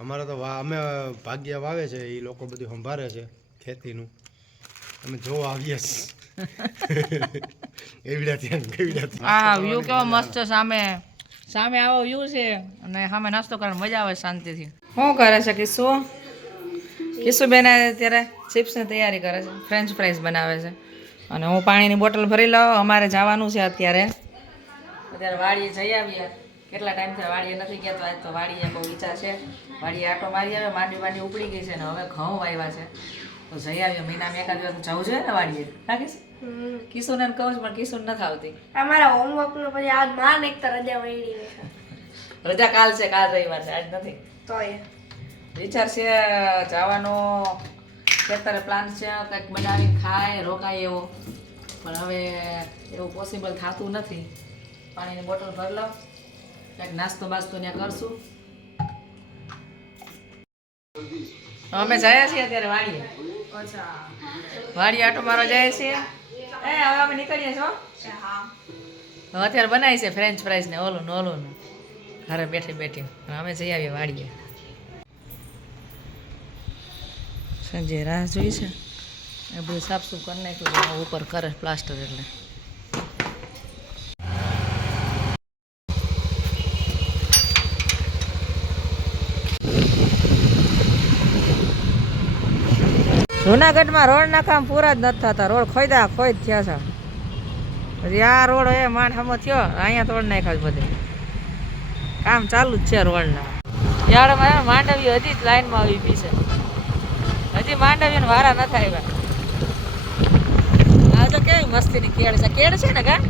અમારે તો વા અમે ભાગ્ય વાવે છે એ લોકો બધું સંભાળે છે ખેતીનું. અમે જોવા આવીએ એવડાથી આમ, એવડાથી. આ વ્યૂ કેવો મસ્ત છે સામે સામે આવો વ્યૂ છે અને સામે નાસ્તો કરવાની મજા આવે શાંતિથી. શું કરે છે કિસ્સુ? કિસ્સુ બેન અત્યારે ચિપ્સની તૈયારી કરે છે ફ્રેન્ચ ફ્રાઈઝ બનાવે છે. અને હું પાણીની બોટલ ભરી લઉં અમારે જવાનું છે અત્યારે. અત્યારે વાડીએ જઈ આવીએ. કેટલા ટાઈમથી વાડીએ નથી ગયા તો આજ તો વાડીએ બહુ વિચાર છે. વાડીએ આટો મારી આવે માંડી માંડી ઉપડી ગઈ છે ને હવે ઘઉં વાવ્યા છે. તો જઈ આવ્યો મહિનામાં એકાદ દિવસ જવું જોઈએ ને વાડીએ? રાખીશ કિશોર ને કહું છું પણ કિશોર નથી આવતી. અમારા હોમવર્ક નો પછી આજ માન એક તો રજા મળી રજા કાલ છે કાલ રવિવાર છે આજ નથી. તો એ વિચાર છે જવાનો ખેતરે પ્લાન છે કંઈક બનાવી ખાય રોકાય એવો. પણ હવે એવું પોસિબલ થતું નથી. પાણીની બોટલ ભરી લો. કંઈક નાસ્તો બાસ્તો ત્યાં કરશું. અમે જયા છીએ અત્યારે વાડીએ. વાડી આટો મારો જાય છે. એ, હવે અમે નીકળીએ છો હવે અત્યારે બનાવી છે ફ્રેન્ચ ફ્રાઈઝ ને ઓલું ને ઓલું ઘરે બેઠી બેઠી. અમે જઈ આવીએ વાડીએ. સંજય રાહ જોઈ છે. એ બધું સાફસૂફ કરી નાખ્યું ઉપર કરે પ્લાસ્ટર એટલે. જુનાગઢમાં રોડના કામ પૂરા જ નથી થતા. રોડ ખોઈદા ખોઈ થયા છે. પછી આ રોડ એ માઠામાં થયો. અહીંયા તોડ નાખ્યા બધે. કામ ચાલુ જ છે રોડના. શિયાળામાં માંડવી હજી જ લાઈનમાં આવી પી છે. હજી માંડવીને વારા નથી આવ્યા. આ તો કેવી મસ્તીની કેળ છે. કેળ છે ને કા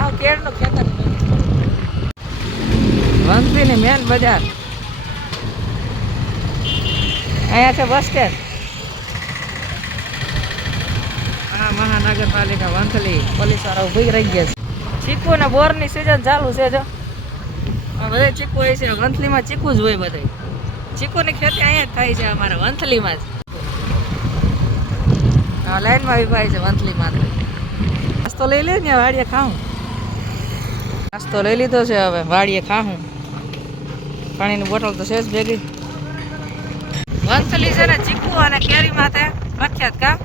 આ કેળનું ખેતર વંથલીની મેન બજાર. અહીંયા છે બસ સ્ટેન્ડ આ મહાનગરપાલિકા વંથલી પોલીસવાળા ઊભી રહી ગયા છે. ચીકુ ને બોરની સિઝન ચાલુ છે જો. બધે ચીકુ હોય છે વંથલીમાં ચીકુ જ હોય બધે. ચીકુની ખેતી અહીંયા જ થાય છે અમારે વંથલીમાં જ. લાઈનમાં વિભાય છે વંથલીમાં નાસ્તો લઈ લે ને વાડીએ ખાઉં. નાસ્તો લઈ લીધો છે હવે વાડીએ ખાઉં. પાણીની બોટલ તો છે જ ભેગી. વંથલી છે ને ચીકુ અને કેરી માથે પ્રખ્યાત કા?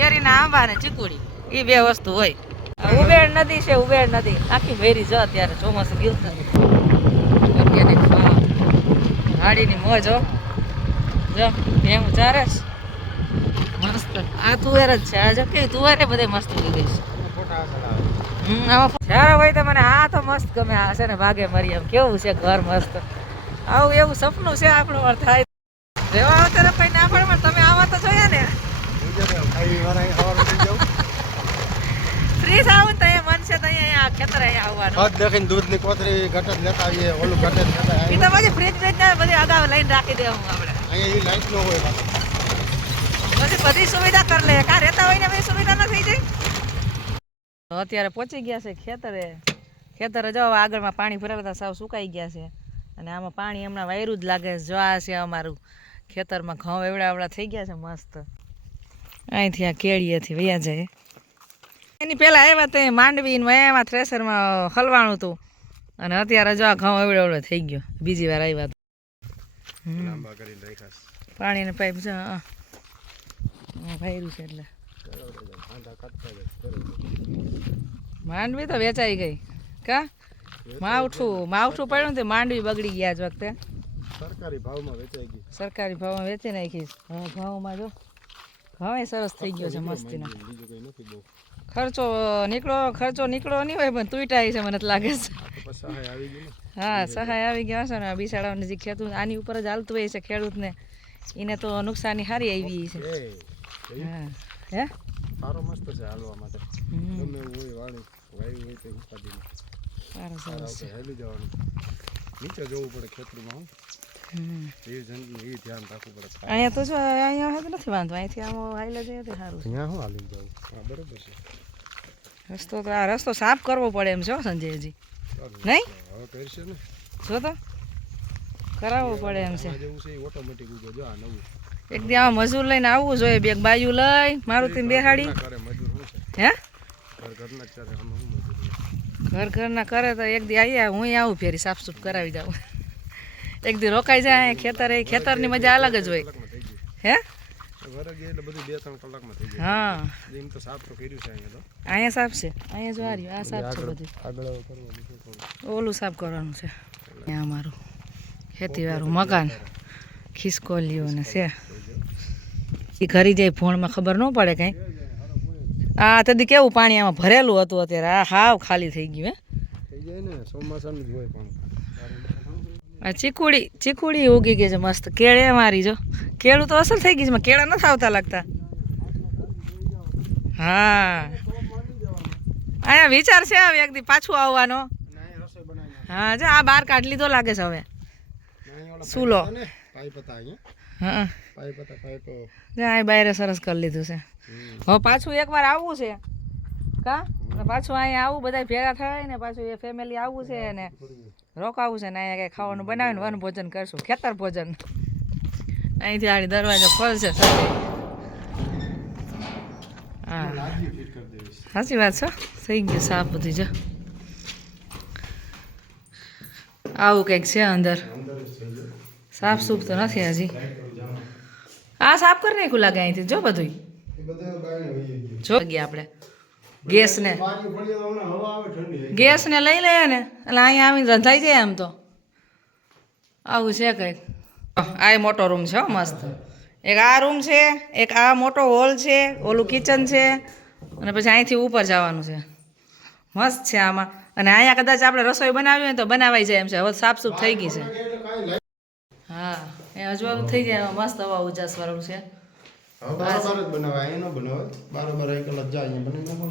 કેરીના આંબા ને ચીકુડી. એ બે વસ્તુ હોય. ઉબેડ નદી છે ઉબેડ નદી. આખી ભેરી જ અત્યારે ચોમાસું ગયું ગાડીની મોજ હો. જો એમ ચારે મસ્ત. આ તુવેર જ છે. આ જો કેવી તુવેરે બધે મસ્ત લીધી ગઈ છે. જ્યારે હોય તો મને આ તો મસ્ત ગમે. આ છે ને ભાગે મરી એમ. કેવું છે ઘર મસ્ત. આવું એવું સપનું છે આપણું. પણ થાય રેવા આવતા કઈ ના પડે પણ તમે આવા તો જોયા ને બીજા તો ખાઈ વાળા અહીં સવારે ઉઠી જાઉં. ફ્રી થાવ તો એ મન છે તો અહીંયા ખેતર અહીંયા આવવાનું. હદ દેખીને દૂધની કોથળી ઘટત લેતા આવીએ ઓલું ઘટત લેતા આવીએ. તો પછી ફ્રીજ ફ્રીજ ને બધી અગાઉ લઈને રાખી દેવું આપણે. અહીંયા એ લાઈટ નો હોય પાછો. બધી બધી સુવિધા કરી લે. કાં રહેતા હોય ને બધી સુવિધા ન થઈ જાય? અત્યારે પહોંચી ગયા છે ખેતરે. ખેતરે જો આગળમાં પાણી ભરેલા હતા સાવ સુકાઈ ગયા છે. અને આમાં પાણી હમણાં વાયરું જ લાગે. જો આ છે અમારું. ખેતરમાં ઘઉં એવડા એવડા થઈ ગયા છે મસ્ત. અહીંથી આ કેળીએથી વયા જાય. એની પહેલાં આવ્યા તે માંડવીને એમાં થ્રેસરમાં હલવાણું હતું. અને અત્યારે જો આ ઘઉં એવડો એવડો થઈ ગયો. બીજી વાર આવ્યા તો. પાણીને પાઇપ છે હા. વાયરું છે એટલે. માંડવી તો વેચાઈ ગઈ. કા? માવઠું માવઠું પડ્યું ને તે માંડવી બગડી ગયા જ વખતે. સરકારી ભાવમાં વેચાઈ ગઈ. સરકારી ભાવમાં વેચી નાખીશ હા ભાવમાં જો. ઘઉં સરસ થઈ ગયો છે મસ્તીનો. ખર્ચો નીકળો ખર્ચો નીકળો નહીં હોય પણ તૂટાય છે મને તો લાગે છે. હા સહાય આવી ગયા હશે ને બિસાડાઓને જે ખેડૂત આની ઉપર જ હાલતું હોય છે ખેડૂતને. એને તો નુકસાની સારી આવી છે. હા હે? સારો મસ્ત છે હાલવા માટે. ગમે એવું હોય વાળી વાયુ હોય તો ઉપાડીને સારું સરસ. નીચે જવું પડે ખેતરમાં હું હમ. એ જંતુ એ ધ્યાન રાખવું પડે અહીંયા તો જો અહીંયા હવે નથી વાંધો. અહીંથી આમ હાઈલા જઈએ તો સારું અહીંયા શું હાલી જવું હા બરોબર છે. રસ્તો તો આ રસ્તો સાફ કરવો પડે એમ છે હો સંજયજી નહીં? કરશે ને? જો તો. કરાવવો પડે એમ છે. આમાં જેવું છે એ ઓટોમેટિક ઉગે. જો આ નવું. એક દી આમાં મજૂર લઈને આવવું જોઈએ બે બાયું લઈ મારુતિ બેહાડી. ના કરે મજૂર શું છે. હે? ઘર ઘરના કરે તો એક દી આવીએ હું આવું ફેરી સાફ સૂફ કરાવી જાઉં. એક દી રોકાઈ જાય અહીંયા ખેતર એ ખેતરની મજા અલગ જ હોય. હે? વરગે એટલે બધું બે ત્રણ કલાકમાં થઈ હા. જાય એમ તો સાફ છે અહીંયા સાફ છે? અહીંયા જો આ રહ્યું આ સાફ છે બધું. આગળ કરવાનું છે થોડું ઓલું સાફ કરવાનું છે. ત્યાં અમારું ખેતીવાળું મકાન. ખિસકોલીઓ ને છે. એ ઘરી જાય ફોનમાં ખબર ન પડે કાંઈ. આ તદી કેવું પાણી આમાં ભરેલું હતું અત્યારે. આ હાવ ખાલી થઈ ગયું હે? થઈ જાય ને ચોમાસાનું જ હોય પણ. આ ચીકુડી ચીકુડી ઉગી ગઈ છે મસ્ત. કેળે મારી જો. કેળું તો અસર થઈ ગઈ છે કેળા નથી આવતા લાગતા. હા. અહીંયા વિચાર છે હવે એક દી પાછું આવવાનો. હા જો આ બાર કાઢ લીધો લાગે છે હવે. સુલો. હા. બાયરે સરસ કરી લીધું છે. હવે પાછું એકવાર આવવું છે. કા? પાછું અહીંયા આવું બધા ભેગા થાય ને પાછું એ ફેમિલી આવવું છે ને રોકાવું છે ને અહીંયા કંઈ ખાવાનું બનાવીને વન ભોજન કરશું, ખેતર ભોજન. અહીંથી આડી દરવાજો ખોલશે. હા. સાચી વાત છે થઈ ગયું સાફ બધી, જો. આવું કંઈક છે અંદર. સાફ સૂફ તો નથી હજી. આ સાફ કરી નાખ્યું લાગે અહીંથી, જો બધું જો ગયા આપણે. ગેસને. ગેસને લઈ લઈએ ને એટલે અહીંયા આવીને રંધાઈ જાય એમ તો. આવું છે કંઈક. આ મોટો રૂમ છે મસ્ત. એક આ રૂમ છે, એક આ મોટો હોલ છે, ઓલું કિચન છે, અને પછી અહીંથી ઉપર જવાનું છે. મસ્ત છે આમાં. અને અહીંયા કદાચ આપણે રસોઈ બનાવી હોય તો બનાવાઈ જાય એમ છે. હવે સાફસૂફ થઈ ગઈ છે. હા, એ અજવાળું થઈ જાય. મસ્ત હવા ઉજાસ વાળું છે.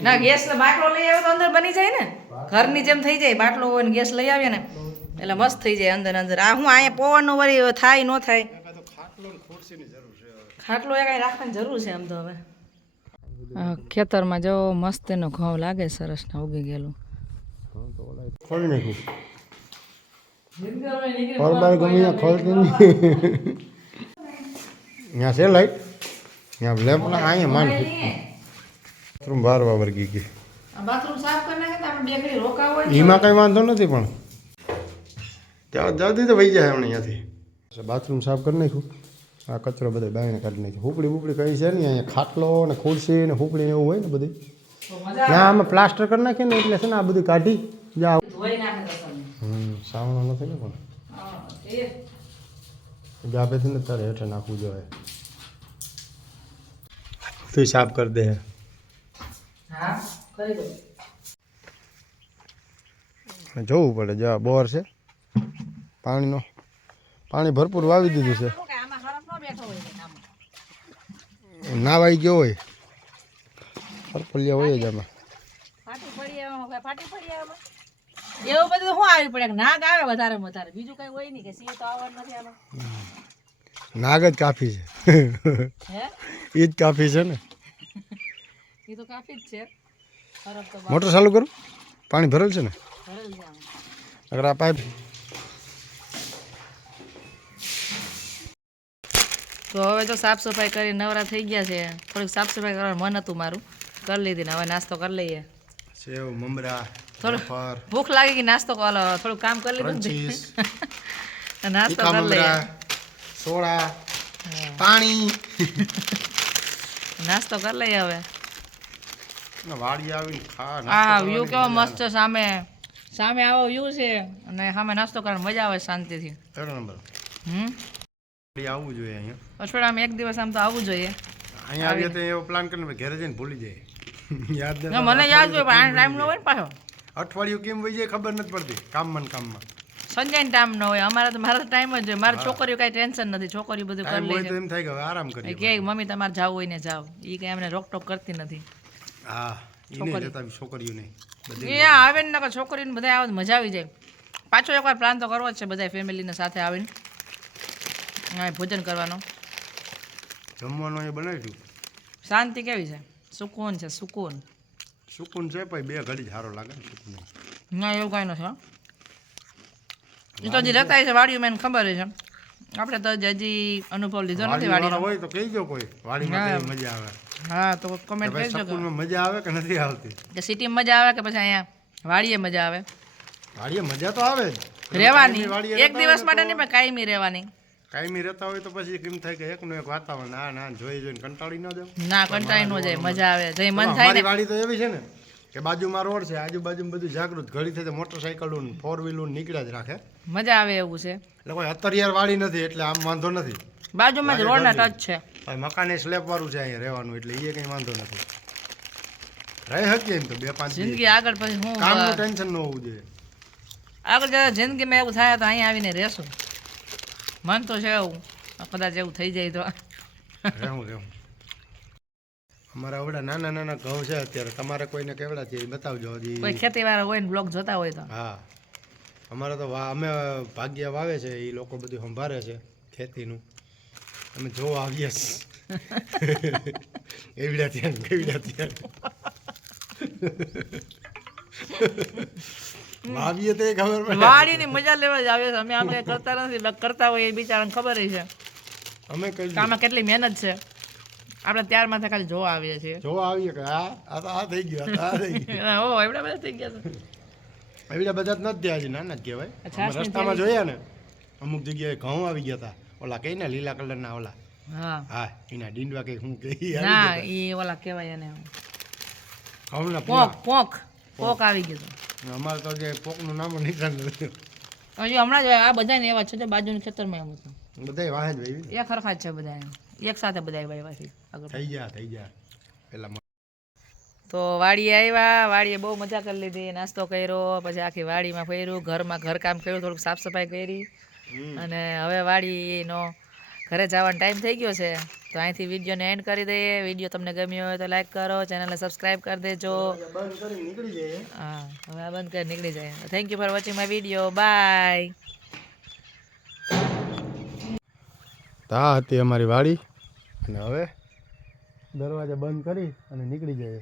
ન ગેસ બાટલો લઈ આવ્યો તો અંદર બની જાય ને. ઘરની જેમ થઈ જાય બાટલો હોય ને ગેસ લઈ આવીએ ને એટલે મસ્ત થઈ જાય અંદર અંદર. આ હું અહીંયા પવનનું વળી થાય ન થાય. ખાટલો ને ખુરશીની જરૂર છે હવે. ખાટલો એ કાંઈ રાખવાની જરૂર છે એમ તો હવે. ખેતરમાં જો મસ્ત એનો ઘઉં લાગે સરસ ને ઉગી ગયેલું. ખોલી નાખ્યું ખોલતી નહીં. ત્યાં છે લાઈટ ત્યાં લેમ્પ ના અહીંયા માંડ બાથરૂમ બાર વાવર ગઈ બાથરૂમ સાફ કરી નાખે તો આપણે બે ઘડી રોકાવ હોય એમાં કઈ વાંધો નથી પણ. ત્યાં જલ્દી તો વહી જાય હમણાં અહીંયાથી બાથરૂમ સાફ કરી નાખ્યું. આ કચરો બધો બાયણે કાઢી નાખ્યો. હુકડી બુકડી કઈ છે ને અહીંયા ખાટલો ને ખુરશી ને હુકડી ને એવું હોય ને બધી ત્યાં અમે પ્લાસ્ટર કરી નાખીએ ને એટલે છે ને આ બધું કાઢી જાઓ. હમ સાવણો નથી ને પણ. જાબેથી ને તારે હેઠે નાખવું જોઈએ. તું સાફ કરી દે હા કરી જોવું પડે જો બોર છે પાણીનો પાણી ભરપૂર વાવી દીધું છે ના હરફ ન બેઠો હોય ને આમાં નાવાઈ ગયો હોય ફરફલિયા હોય જ આમાં એવું બધું શું આવી પડે નાગ આવે વધારે વધારે. બીજું કઈ હોય નહીં કે સિંહ તો આવવાનું નથી આમાં. નાગ જ કાફી છે. એ જ કાફી છે ને. એ તો કાફી જ છે. મોટર ચાલુ કરું? પાણી ભરેલ છે ને? ભરેલ છે આમાં. અગર આ પાઇપ તો હવે તો સાફ સફાઈ કરી નવરા થઈ ગયા છે. થોડીક સાફ સફાઈ કરવાનું મન હતું મારું. કરી લીધી ને હવે નાસ્તો કરી લઈએ. સેવ મમરા થોડું ભૂખ લાગી કે નાસ્તો કરો થોડું કામ કરી લીધું નાસ્તો કરી લઈએ. સોડા પાણી. નાસ્તો કરી લઈએ હવે. વાડી આવીને ખા વ્યૂ કેવો મસ્ત સામે સામે આવો વ્યૂ છે અને સામે નાસ્તો કરવાની મજા આવે શાંતિથી. ત્રણ નંબર. હમ? આવવું જોઈએ અહીંયા. અઠવાડિયામાં એક દિવસ આમ તો આવવું જોઈએ. અહીંયા આવીએ તો એવો પ્લાન કરીને ઘરે જઈને ભૂલી જાય યાદ મને યાદ હોય પણ આ ટાઈમ ન હોય ને પાછો. અઠવાડિયું કેમ વહી જાય ખબર નથી પડતી. કામમાં ને કામમાં. સંજયને ટાઈમ ન હોય. અમારા તો મારા ટાઈમ જ હોય. મારા છોકરીઓ કાંઈ ટેન્શન નથી. છોકરીઓ બધું કરી લે છે એમ થાય કે હવે આરામ કરી કે મમ્મી તમારે જાવ હોય ને જાવ. એ કઈ એમને રોકટોક કરતી નથી. હા એને જતા છોકરીઓ નહીં એ આવે ને નકર છોકરીને બધા આવે મજા આવી જાય. પાછો એકવાર પ્લાન તો કરવો જ છે બધા ફેમિલીને સાથે આવીને. હા ભોજન કરવાનો. જમવાનું એ બનાવીશું શાંતિ કેવી છે? સુકૂન છે સુકૂન. સુકૂન છે પછી બે ઘડી સારો લાગે ને સુકૂન. ના એવું કાંઈ નથી હો. એ તો હજી રહેતા છે વાડીઓ મેં ખબર છે. આપણે તો હજી અનુભવ લીધો નથી વાડી હોય તો કહીજો કોઈ વાડીમાં મજા આવે. હા તો કમેન્ટ કરજો કે- મજા આવે કે નથી આવતી? કે સિટીમાં મજા આવે કે પછી અહીંયા વાડીએ મજા આવે? વાડીએ મજા તો આવે રહેવાની. એક દિવસ માટે નહીં પણ કાયમી રહેવાની. કાયમી રહેતા હોય તો પછી કેમ થાય કે એકનું એક વાતાવરણ ના ના જોઈ જોઈને કંટાળી ન જાવ ના કંટાળી ન જાય મજા આવે. જઈ મન થાય ને. વાડી તો એવી છે ને. કે બાજુમાં રોડ છે આજુબાજુ બધું જાગૃત. ઘડી થઈ મોટરસાઇકલ ફોર વ્હીલર નીકળ્યા જ રાખે. મજા આવે એવું છે. એટલે કોઈ અત્તરિયાર વાળી નથી એટલે આમ વાંધો નથી. બાજુમાં જ રોડના ટચ છે. મકાને સ્લેબ વાળું છે અહીંયા રહેવાનું એટલે એ કંઈ વાંધો નથી. રહી શકીએ એમ તો બે પાંચ જિંદગી આગળ પછી હું કામનું ટેન્શન ન હોવું જોઈએ. આગળ જતા જિંદગીમાં એવું થાય તો અહીંયા આવીને રહેશું. મન તો છે એવું કદાચ એવું થઈ જાય તો. રહેવું રહેવું. અમારા આવડા નાના નાના ઘઉં છે અત્યારે. તમારે કોઈને કેવડા છે એ બતાવજો હજી. કોઈ ખેતીવાળા હોય ને બ્લોગ જોતા હોય તો. હા. અમારે તો અમે ભાગ્ય વાવે છે એ લોકો બધું સંભાળે છે ખેતીનું. અમે જોવા આવીએ છીએ. એવડા ત્યાં કેવડા ત્યાં વાવીએ તો ખબર પડે. વાડીની મજા લેવા જ આવે છે અમે આમ કઈ કરતા નથી કરતા હોય એ બિચારાને ખબર છે. અમે આમાં કેટલી મહેનત છે. આપણે ત્યાર માથે ખાલી જોવા આવીએ છીએ. જોવા આવીએ કે આ આ તો આ થઈ ગયું આ થઈ ગયું. ઓ એવડા બધા થઈ ગયા છે. એવડા બધા જ નથી થયા હજી નાના જ કહેવાય. રસ્તામાં જોયા ને અમુક જગ્યાએ ઘઉં આવી ગયા હતા ઓલા કઈ ને લીલા કલરના ઓલા. હા. હા એના ડીંડવા કઈ હું કે ના એ ઓલા કહેવાય એને. ઘઉંના પોક પોક પોક આવી ગયો અમારે તો જે પોકનું નામ નિશાન નથી હમણાં જ આ બધા એવા છે બાજુ બાજુના ખેતરમાં એમ હતું. બધાય વાહે જ ભાઈ હરખા જ છે બધા. એક સાથે બધા આવ્યા છે થઈ ગયા થઈ ગયા. પેલા તો વાડીએ આવ્યા વાડીએ બહુ મજા કરી લીધી નાસ્તો કર્યો પછી આખી વાડીમાં ફર્યું ઘરમાં ઘરકામ કર્યું થોડુંક સાફ સફાઈ કરી અને હવે વાડીનો ઘરે જવાનો ટાઈમ થઈ ગયો છે. તો અહીંથી વિડીયોને એન્ડ કરી દઈએ. વીડિયો તમને ગમ્યો હોય તો લાઈક કરો ચેનલને સબસ્ક્રાઈબ કરી દેજો. હા હવે આ બંધ કરી નીકળી જાય. Thank you for watching my video bye તો આ હતી અમારી વાડી. અને હવે દરવાજા બંધ કરી અને નીકળી જઈએ.